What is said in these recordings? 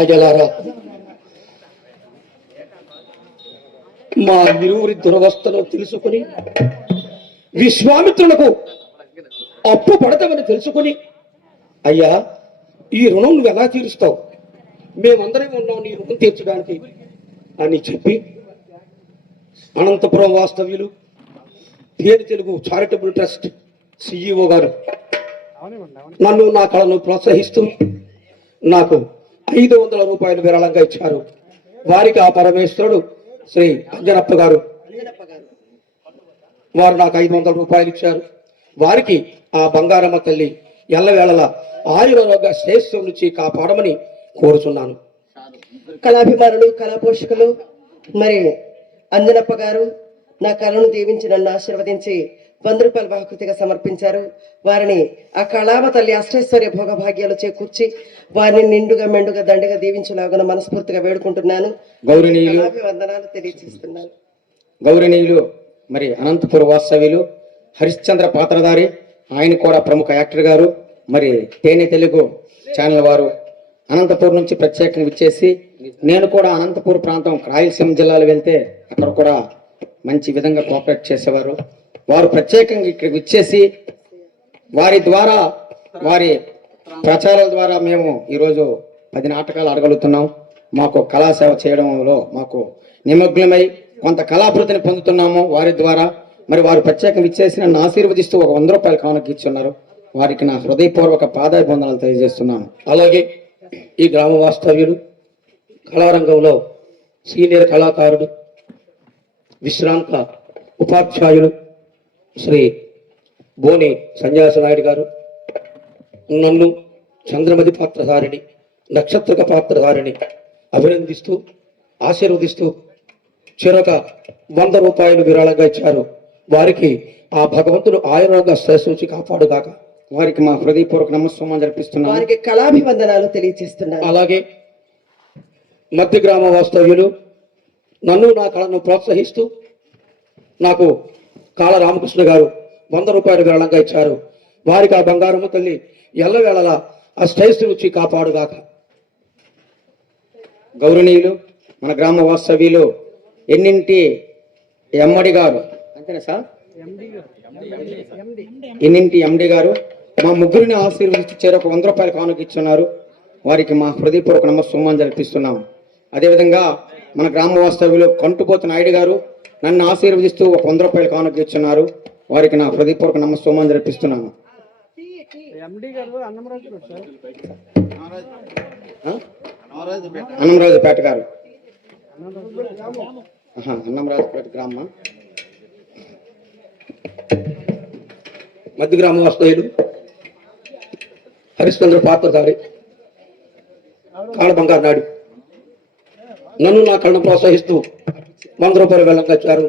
అజలారా మా ఇరువురి దురవస్థను తెలుసుకుని విశ్వామిత్రులకు అప్పు పడతామని తెలుసుకుని, అయ్యా ఈ రుణం నువ్వు ఎలా తీరుస్తావు, మేమందరం ఉన్నాం నీ రుణం తీర్చడానికి అని చెప్పి అనంతపురం వాస్తవ్యులు పేరు తెలుగు చారిటబుల్ ట్రస్ట్ సిఇఓ గారు నన్ను నా కళను ప్రోత్సహిస్తూ నాకు 500 రూపాయలు విరాళంగా ఇచ్చారు. వారికి ఆ పరమేశ్వరుడు శ్రీ అంజనప్ప గారు వారు నాకు 500 రూపాయలు ఇచ్చారు. వారికి ఆ బంగారమ్మ తల్లి ఎల్లవేళల ఆయురోగ శ్రేష్ఠం నుంచి కాపాడమని కోరుచున్నాను. కళాభిమానులు కళా పోషకులు మరి అంజనప్ప గారు నా కళను దీవించి నన్ను ఆశీర్వదించి 100 రూపాయల బహుకృతిగా సమర్పించారు. వారిని ఆ కళామ తల్లి అష్టైశ్వర్య భోగభాగ్యాలు చేకూర్చి వారిని నిండుగా మెండుగా దండగా దీవించలాగా మనస్ఫూర్తిగా వేడుకుంటున్నాను. గౌరవనీయులు వందనాలు తెలియజేస్తున్నాను. గౌరవనీయులు మరి అనంతపుర వాస్తవ్యులు హరిశ్చంద్ర పాత్రధారి, ఆయన కూడా ప్రముఖ యాక్టర్ గారు, మరి తేనె తెలుగు ఛానల్ వారు అనంతపూర్ నుంచి ప్రత్యేకంగా విచ్చేసి, నేను కూడా అనంతపూర్ ప్రాంతం రాయలసీమ జిల్లాలో వెళ్తే అక్కడ కూడా మంచి విధంగా కోఆపరేట్ చేసేవారు. వారు ప్రత్యేకంగా ఇక్కడ విచ్చేసి వారి ద్వారా వారి ప్రచారాల ద్వారా మేము ఈరోజు 10 నాటకాలు ఆడగలుగుతున్నాం. మాకు కళాసేవ చేయడంలో మాకు నిమగ్నమై కొంత కళాభివృద్ధిని పొందుతున్నాము వారి ద్వారా. మరి వారు ప్రత్యేకంగా విచ్చేసి నన్ను ఆశీర్వదిస్తూ ఒక 100 రూపాయలు కానుక ఇచ్చున్నారు. వారికి నా హృదయపూర్వక పాదాభివందనాలు తెలియజేస్తున్నాను. అలాగే ఈ గ్రామ వాస్తవ్యుడు కళారంగంలో సీనియర్ కళాకారుడు విశ్రాంత ఉపాధ్యాయులు శ్రీ బోని సన్యాస నాయుడు గారు నన్ను చంద్రమతి పాత్రధారిణి నక్షత్రక పాత్రధారిణి అభినందిస్తూ ఆశీర్వదిస్తూ చిరక 100 రూపాయలు విరాళంగా ఇచ్చారు. వారికి ఆ భగవంతుడు ఆయుర్వేద శ్రేష్ఠ నుంచి కాపాడుగాక. వారికి మా హృదయపూర్వక నమస్కారం జరిపిస్తున్నాను. వారికి కళాభివందనాలు తెలియజేస్తున్నాను. అలాగే మధ్య గ్రామ వాస్తవ్యులు నన్ను నా కళను ప్రోత్సహిస్తూ నాకు కాళ రామకృష్ణ గారు 100 రూపాయలు విరాళంగా ఇచ్చారు. వారికి ఆ బంగారమ్మ తల్లి ఎల్లవేళలా ఆ శ్రేష్ఠ నుంచి కాపాడుగాక. గౌరవనీయులు మన గ్రామ వాస్తవ్యులు ఎన్నింటి ఎమ్మడి గారు, అంతేనా సార్, ఎన్నింటి ఎండి గారు మా ముగ్గురిని ఆశీర్వదించి చేరొక 100 రూపాయలు కానుక ఇచ్చున్నారు. వారికి మా హృదయపూర్వక నమస్కారం జరిపిస్తున్నాము. అదేవిధంగా మన గ్రామ వాస్తవ్యులు కంటుపోతు నాయుడు గారు నన్ను ఆశీర్వదిస్తూ ఒక 100 రూపాయలు కానుక ఇచ్చున్నారు. వారికి నా హృదయపూర్వక నమస్కారం జరిపిస్తున్నాను. అన్నంరాజుపేట గారు, అన్నంరాజుపేట గ్రామ మధ్య గ్రామ వాస్తవ్యులు హరిశ్చంద్ర పాత్రధారి కాళ బంగారు నాయుడు నన్ను నా కళను ప్రోత్సహిస్తూ 100 రూపాయలు వెళ్ళంగా ఇచ్చారు.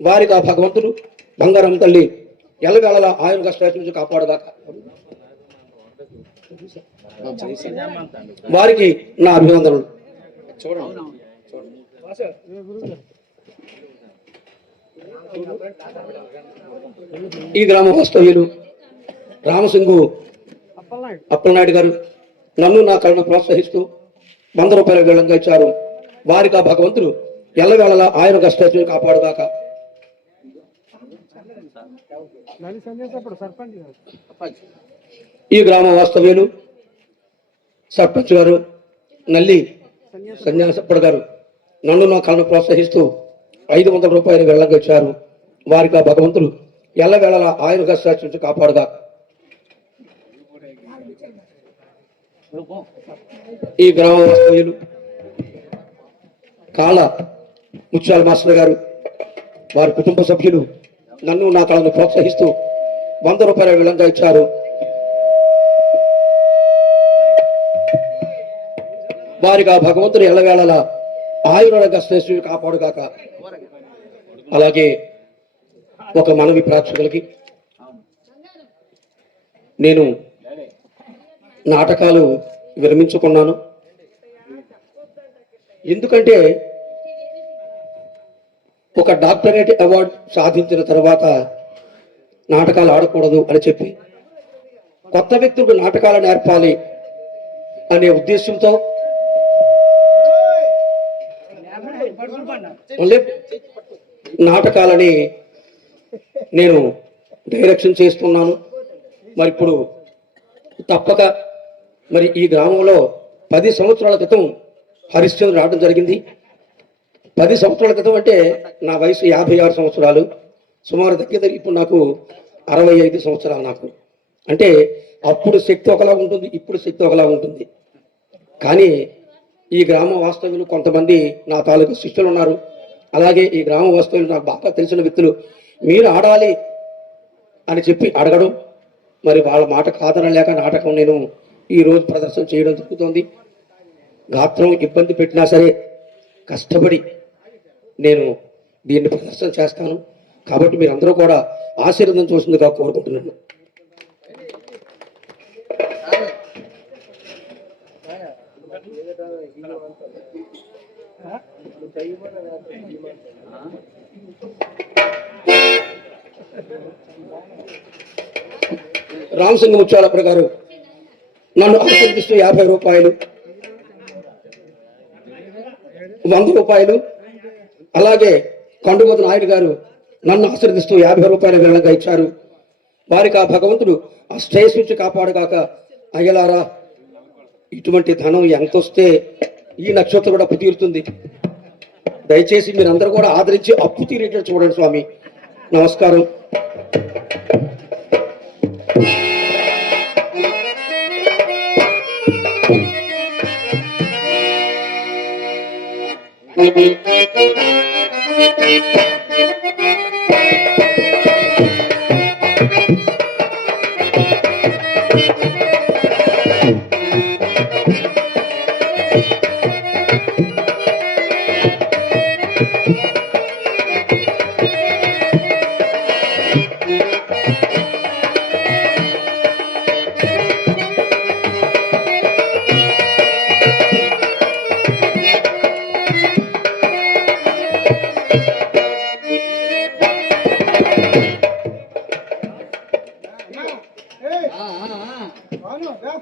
వారికి ఆ భగవంతుడు బంగారం తల్లి ఎల్లవేళలా ఆయుర్వేద శ్రేష్ఠ నుంచి కాపాడుగాక. వారికి నా అభివందనలు. ఈ గ్రామ వాస్తవ్యులు రామసింగు అప్పలనాయుడు గారు నన్ను నా కళను ప్రోత్సహిస్తూ 100 రూపాయలు వేళంగా ఇచ్చారు. వారికి ఆ భగవంతుడు ఎల్లవేళలా ఆయన కష్టాన్ని కాపాడుగాక. ఈ గ్రామ వాస్తవ్యులు సర్పంచ్ గారు నల్లి సన్యాసప్పడు గారు నన్ను నా కళను ప్రోత్సహిస్తూ 500 రూపాయలు వేళంగా ఇచ్చారు. వారికి ఆ భగవంతుడు ఎల్లవేళలా ఆయన కష్టాన్ని నుంచి కాపాడుగాక. ఈ గ్రామ వాస్తవ్యులు కాళ ముత్యాల మాస్టర్ గారు వారి కుటుంబ సభ్యులు నన్ను నా కళను ప్రోత్సహిస్తూ 100 రూపాయల విలంగా ఇచ్చారు. వారికి ఆ భగవంతుడు ఎల్లవేళలా ఆయుర్వేద శ్రేష్ఠుని కాపాడుగాక. అలాగే ఒక మనవి ప్రేక్షకులకి, నేను నాటకాలు విరమించుకున్నాను. ఎందుకంటే ఒక డాక్టరేట్ అవార్డు సాధించిన తర్వాత నాటకాలు ఆడకూడదు అని చెప్పి కొత్త వ్యక్తులకు నాటకాలు నేర్పాలి అనే ఉద్దేశంతో మళ్ళీ నాటకాలని నేను డైరెక్షన్ చేస్తున్నాను. మరి ఇప్పుడు తప్పక మరి ఈ గ్రామంలో 10 సంవత్సరాల క్రితం హరిశ్చంద్ర రావడం జరిగింది. 10 సంవత్సరాల క్రితం అంటే నా వయసు 56 సంవత్సరాలు, సుమారు దగ్గర ఇప్పుడు నాకు 65 సంవత్సరాలు. నాకు అంటే అప్పుడు శక్తి ఒకలా ఉంటుంది, ఇప్పుడు శక్తి ఒకలా ఉంటుంది. కానీ ఈ గ్రామ వాస్తవ్యులు కొంతమంది నా తాలూకు శిష్యులు ఉన్నారు. అలాగే ఈ గ్రామ వాస్తవ్యులు నాకు బాగా తెలిసిన వ్యక్తులు మీరు ఆడాలి అని చెప్పి అడగడం, మరి వాళ్ళ మాట కాదనలేక నాటకం నేను ఈరోజు ప్రదర్శన చేయడం జరుగుతుంది. గాత్రం ఇబ్బంది పెట్టినా సరే కష్టపడి నేను దీన్ని ప్రదర్శన చేస్తాను. కాబట్టి మీరందరూ కూడా ఆశీర్వదించవలసిందిగా కోరుకుంటున్నాను. రామసింగ ముత్యాలప్ప గారు నన్ను ఆశీర్వదిస్తూ 50 రూపాయలు, 100 రూపాయలు, అలాగే కొండపోతు నాయుడు గారు నన్ను ఆశీర్వదిస్తూ 50 రూపాయల విలువగా ఇచ్చారు. వారికి ఆ భగవంతుడు ఆ స్టేజ్ నుంచి కాపాడుగాక. అయ్యలారా, ఇటువంటి ధనం ఎంత వస్తే ఈ నక్షత్రం కూడా అప్పు తీరుతుంది. దయచేసి మీరందరూ కూడా ఆదరించి అప్పు తీరేటట్టు చూడండి స్వామి. నమస్కారం.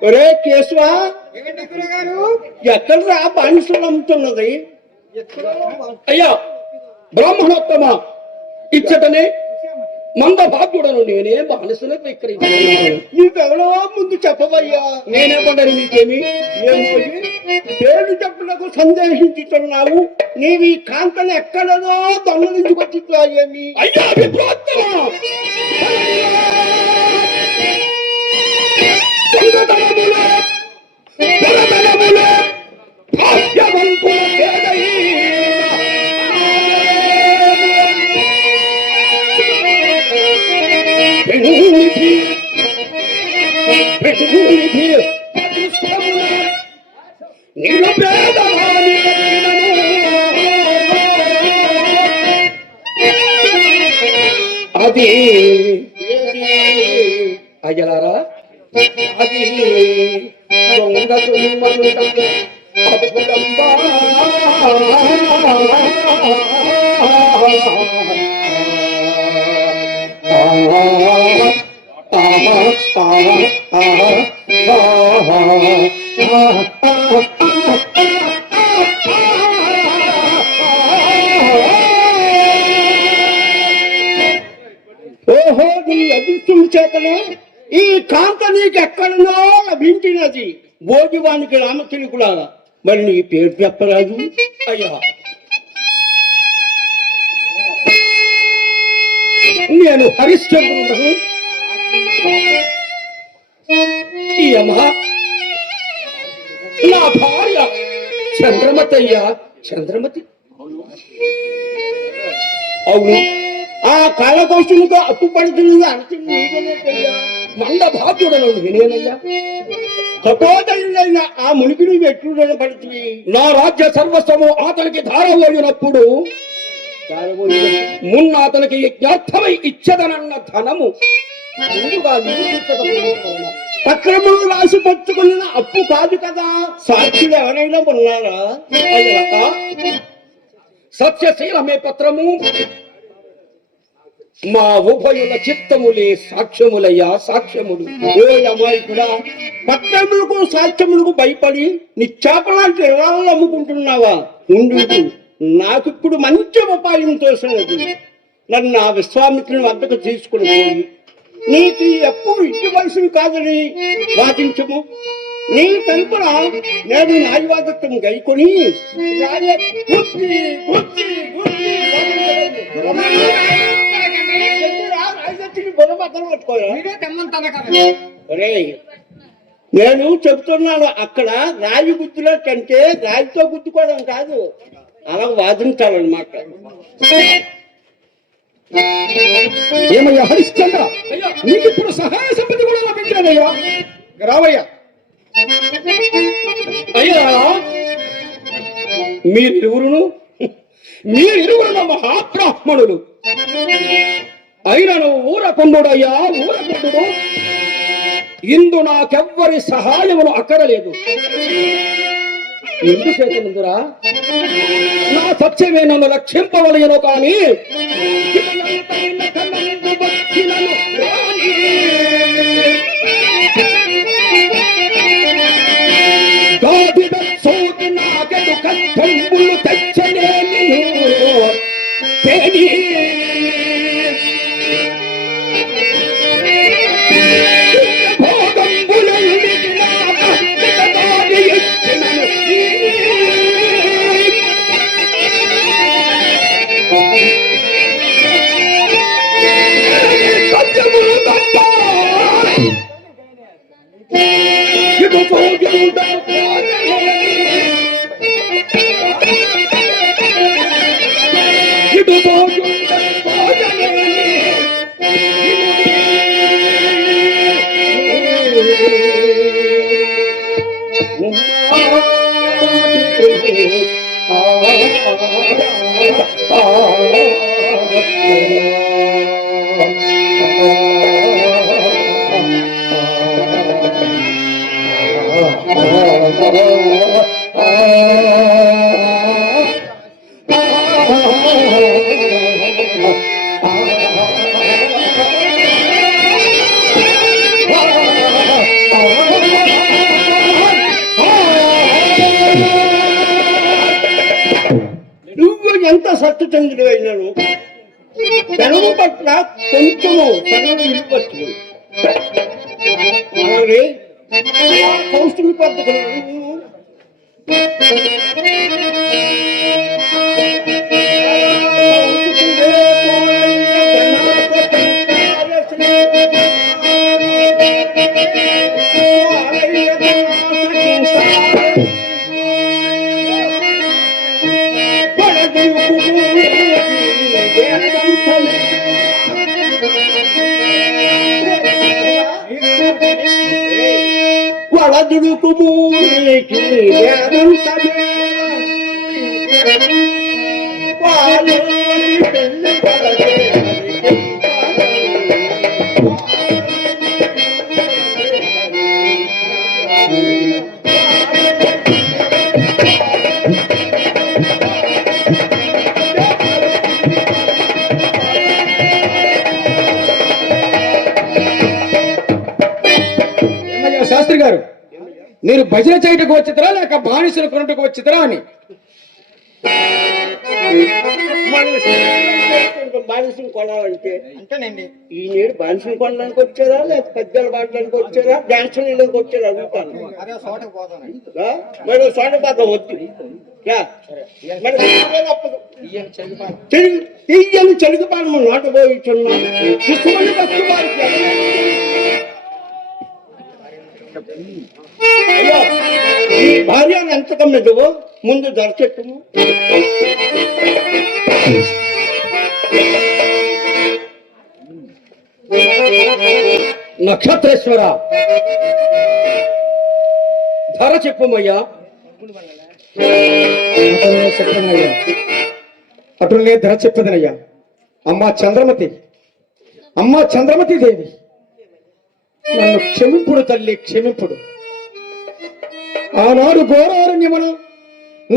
ఒరే కేశవా, ఎక్కడ రా బానిసలు అమ్ముతున్నది? అయ్యా బ్రాహ్మణోత్తమ, ఇచ్చటనే మంద భాగ్యుడను నేనే బానిసలకు విక్రయించాను. నీకెవరో ముందు చెప్పవయ్యా. నేనే పండని మీకేమి? పేరు చెప్పులకు సందేహించుతున్నావు. నీవి కాంతను ఎక్కడదో దొంగలించుకొచ్చుతా ఏమి? అయ్యా విప్రోత్తమ, దొంగతనములే, దొరతనములే, భాగ్యవంతుల అది అయ్యలారా, అది దొంగ సొమ్మంట అప్పుడంబా. ఓహో, నీ అదృష్టం చేతనే ఈ కాంత నీకు ఎక్కడనో లభించినది. భోగివానికి రామచిలుకులాగా. మరి నీ పేరు చెప్పరాదు? అయ్యా, నేను హరిశ్చంద్రుడను. ఈ అమ్మ నా భార్య చంద్రమతి. అయ్యా చంద్రమతి. అవును, ఆ కాలకోశముతో అప్పు పడుతున్నది అంటున్నా. మంద భాగ్యుడను నేనేనయ్యా. కపోతైన ఆ మునికిని ఎట్లు పడుతుంది. నా రాజ్య సర్వస్వము అతనికి ధారపోయినప్పుడు మున్న అతనికి యజ్ఞార్థమై ఇచ్చదనన్న ధనము ముందుగా నిరూపించకపోవడం పత్రములు రాసి పట్టుకున్న అప్పు కాదు కదా. సాక్షులు ఎవరైనా ఉన్నారా? అయ్యా, సత్యశీలమే పత్రము, మా ఉభయుల చిత్తములే సాక్ష్యములయ్యా, సాక్ష్యములు. ఓ అమాయకుడా, పత్రములకు సాక్ష్యములకు భయపడి నిచ్చాపలాంటి విరాళాలు అమ్ముకుంటున్నావా? ఉండు, నాకు ఇప్పుడు మంచి ఉపాయం తోసినది. నన్ను ఆ విశ్వామిత్రుని వద్దకు తీసుకుని పోయి నీకు ఎప్పుడు ఇవ్వవలసింది కాదని వాదించము. నీ తరపున నేను న్యాయవాదత్వం గైకొని నేను చెప్తున్నాను, అక్కడ రాయి గుద్దులో కంటే రాయితో గుద్దుకోవడం కాదు, అలా వాదించాలన్నమాట. ఏమయ్యా హరిశ్చంద్ర, నీకు ఇప్పుడు సహాయ సంపత్తి కూడా లభించినదయ్యా. రావయ్యా. అయ్యా మీరిరువురును మహాబ్రాహ్మణులు అయినను ఊరకొండుడయ్యా, ఊరకొండుడు. ఇందు నాకెవ్వరి సహాయమును అక్కరలేదు. ఎందుచేతనురా నా సత్యమే నన్ను రక్షింపవలయను కానీ నాకెడు కష్టంబులు తెచ్చనే ఎంత సత్తుచంద్రుడు అయినాను, పెనము పట్ల కొంచెము పెనము ఇవ్వచ్చు. కౌస్తుమి పద్ధతి వడదుడుకు మూలికి వేదంతమే పెళ్లి శాస్త్రి గారు, మీరు భజన చేయటకు వచ్చితరా లేక బానిసలు కొనటకు వచ్చితరా అని? బానిసం కొనాలంటే అంటేనండి, ఈ నేడు బానిసం కొనడానికి వచ్చారా లేక పెద్దలు పాడడానికి వచ్చారా, డాన్సులు ఇళ్ళకి వచ్చారా అడుగుతాను. మరి చోట పాత్ర వద్దు, తీయని చెలుగు పాలము నాటబోయిచున్నా భార్యను ఎంత కమ్మెదువో ముందు దర్శకము. నక్షత్రేశ్వర ధర చెప్పుమయ్యా. చెప్పనయ్యా, అటునే ధర చెప్పదనయ్యా. అమ్మా చంద్రమతి దేవి, నన్ను క్షమింపుడు తల్లి, క్షమింపుడు. ఆనాడు ఘోరారణ్యమును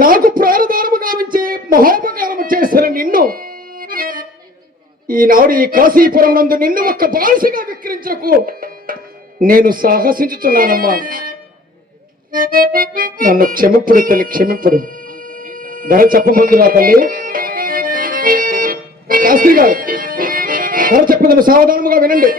నాకు ప్రాణదానము గావించే మహోపకారము చేసిన నిన్ను ఈనాడు ఈ కాశీపురం నందు నిన్ను ఒక్క బానిసగా విక్రించకు నేను సాహసించుచున్నానమ్మా. నన్ను క్షమింపుడు తల్లి, క్షమింపుడు. ధర చెప్పమందురా తల్లి. శాస్త్రి గారు ధర చెప్పదని సావధానముగా వినండి.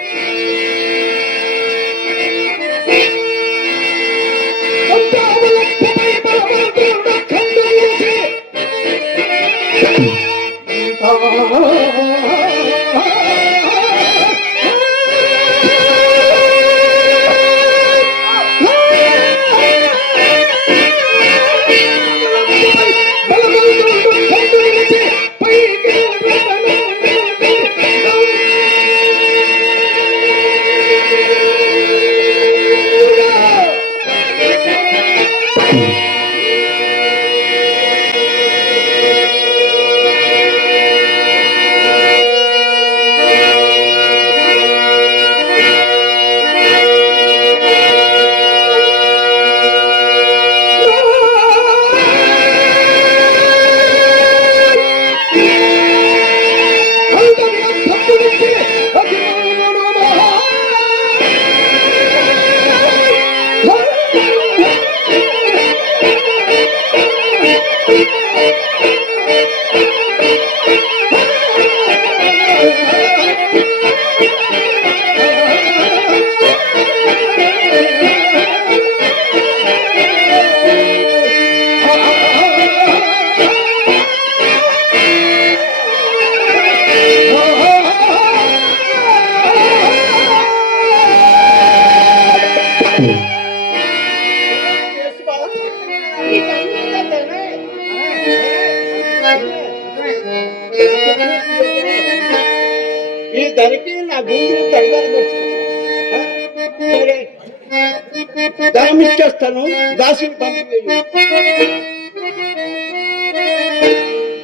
ఈ ధరకి నా గుండె తగ్గడానికి సరే ధనం ఇచ్చేస్తాను, దాసిని పంపించేయి.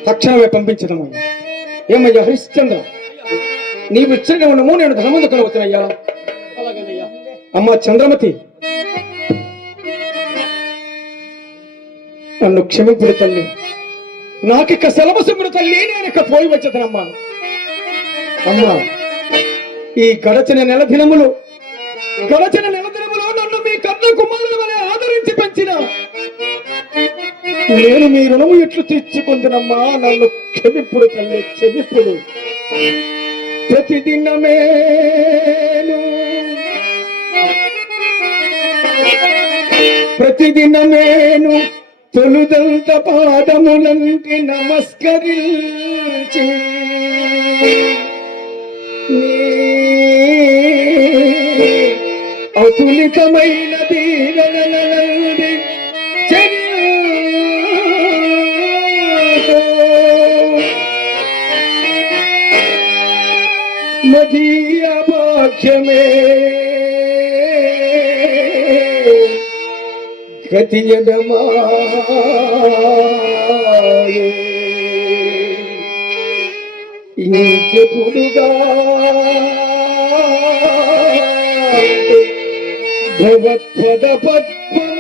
తక్షణమే పంపించదమ్మా. ఏమయ్యా హరిశ్చంద్ర, నీవు ఇచ్చగా ఉండము, నేను ధనమందు కలుగుతున్నాయ్యా. అలాగేనయ్యా. అమ్మ చంద్రమతి, నన్ను క్షమింపుడు తల్లి. నాకిక్క సెలవుసుముడు తల్లి, నేనిక పోయి వచ్చేదనమ్మా. అమ్మా, ఈ గడచిన నెల దినములు నన్ను మీ కన్న కుమారుల వలె ఆదరించి పెంచిన నేను మీ రుణము ఎట్లు తీర్చుకుందునమ్మా. నన్ను క్షమిప్పుడు తల్లి, క్షమిప్పుడు. ప్రతిదినమేను తొలుదంత పాదములంటి నమస్కరించి అతులితమైన దీవెనలంది మదీయ భాగ్యమే గతియదమాయే ఇంకెప్పుడుగా భగవత్పద పద్మము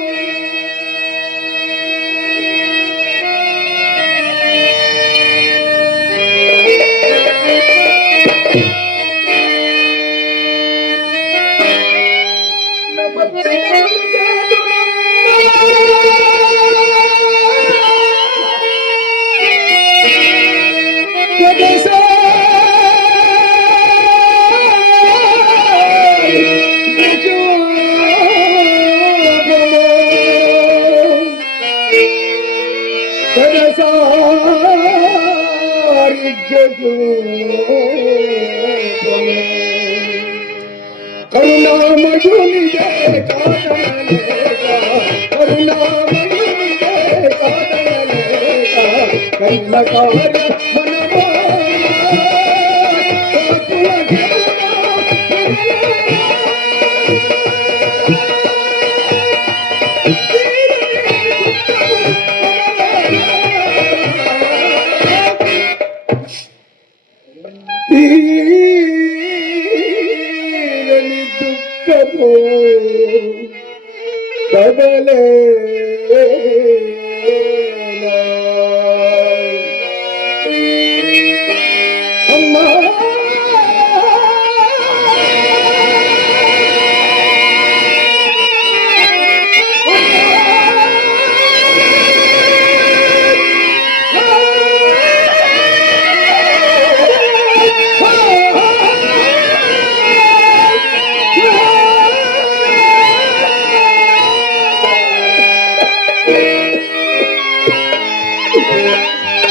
కరుణామయుని కరుణకారి దుఃఖము బదలే అమ్మా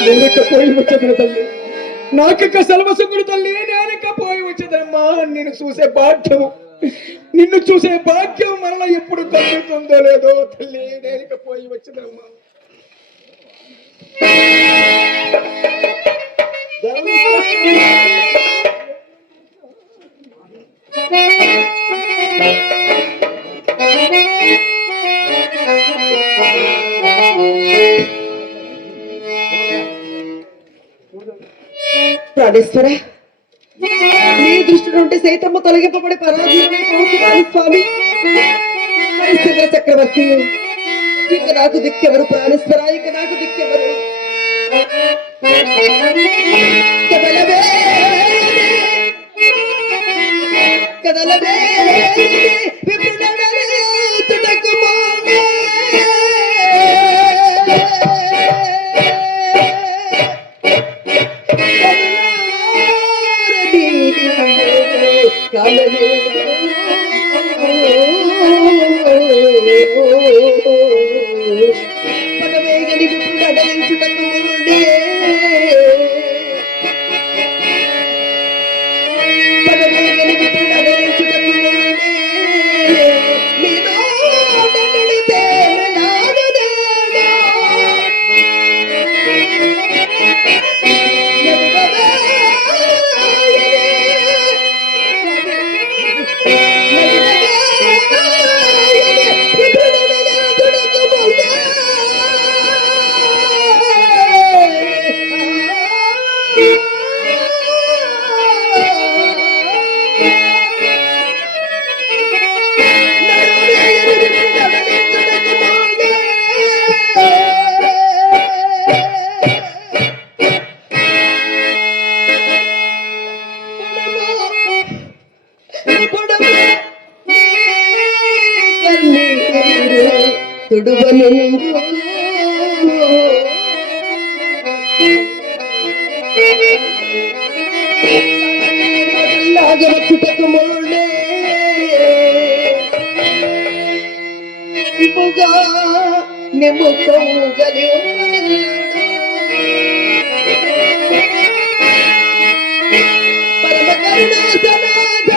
నేనెక్క పోయి వచ్చేదను తల్లి, నాకెక్క సర్వసుకుడు తల్లి, నేనెక్క పోయి వచ్చేదమ్మా. నిన్ను చూసే భాగ్యం, నిన్ను చూసే భాగ్యం మరల ఎప్పుడు కలుగుతుందో లేదో తల్లి, నేనెక్క పోయి వచ్చేదమ్మా. ప్రాణేశ్వర, నీ దృష్టి నుండి సైతమ్మ తొలగింపబడి పరాధీనమైపోతున్నాను స్వామి. హరిశ్చంద్ర చక్రవర్తి, ఇక నాకు దిక్కెవరు ప్రాణేశ్వర, ఇక నాకు దిక్కెవరు? కదలవే కదలవే విపులనరే తుడకు మోగే. పదవేగని విపుల అడలించుటకు ముందే, పదవేగని విపుల అడలించుటకు ముందే, మీదో నిలితే నాడుదేనా. లాగవచ్చుటకు మోడే ఇప్పుగా నెమ్ముకోగలి పరమ కరుణా సనాథ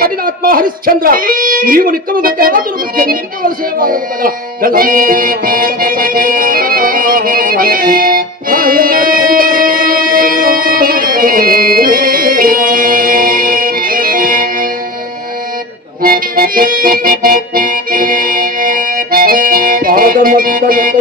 కఠినాత్మ హరిశ్చంద్ర, నీవు నిక్కము జన్మించవలసిన వాడు కదా. పాదమత్తలతో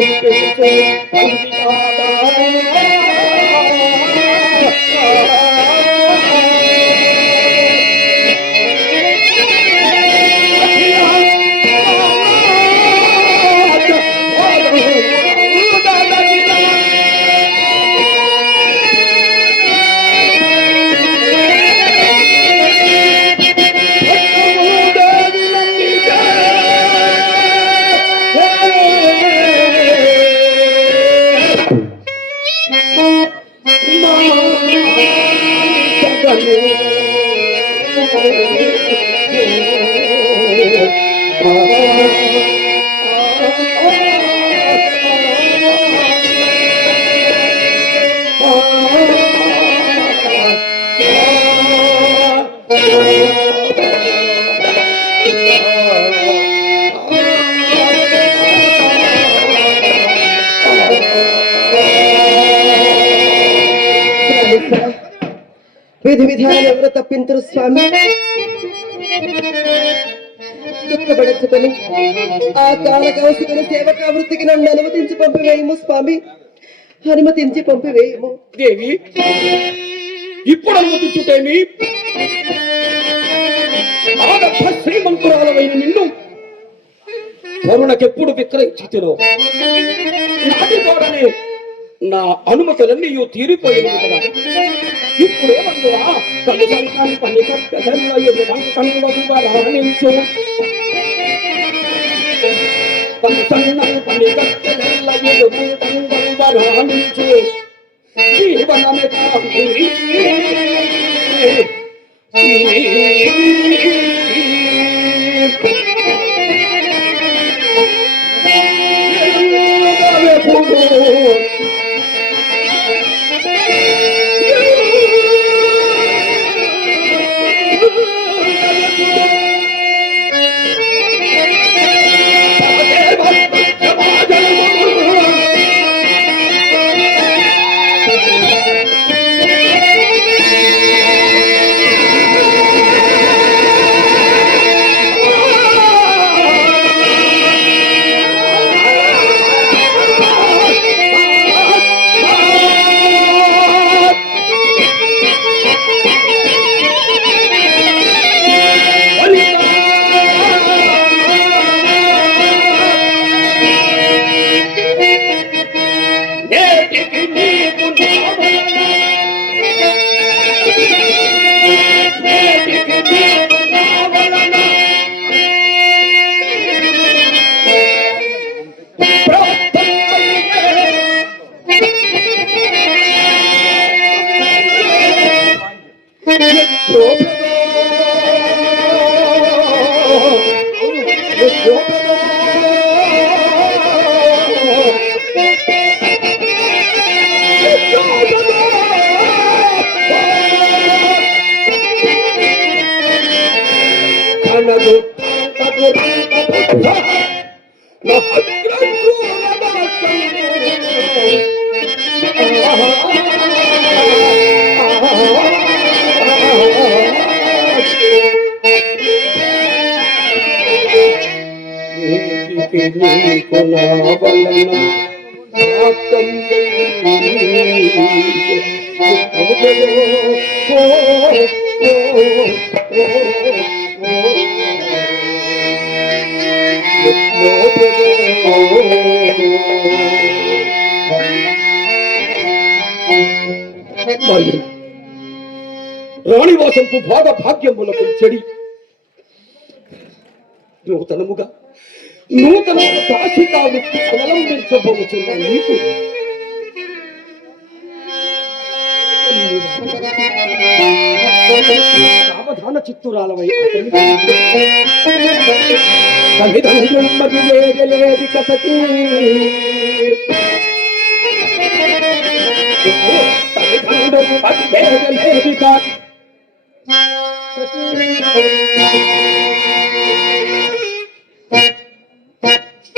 విధి విధానాలు ఎవరు తప్పింతురు స్వామి. దుఃఖపడచుకొని ఆ కాలకవసుకుని సేవకావృత్తికి నన్ను అనుమతించి పంపివేయము స్వామి, అనుమతించి పంపివేయము. దేవి ఇప్పుడు అనుమతించుటేమి? ఆదర్భ శ్రీమంతురాలమైన నిన్ను వరుణకెప్పుడు విక్రయించితినో నాటి తోడనే నా అనుమతులన్నీ తీరిపోయినవి కదా. ఇప్పుడేమందువా తల్లి సంతాన్ని పని కట్టనించు తల్లి సన్నాన్ని పని కట్టనించు జీవనమే రాణివాసంపు భాగ భాగ్యములకు చెడి నూతనముగా కాశికా వృత్తి అవలంబించబోతున్న నీకు సావధాన చిత్తురాలవై తల్లిదండ్రులమ్మది వేగలేది కసతి తల్లిదండ్రులమ్మది వేగలేది కాదు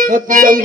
సత్యం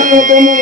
Hello,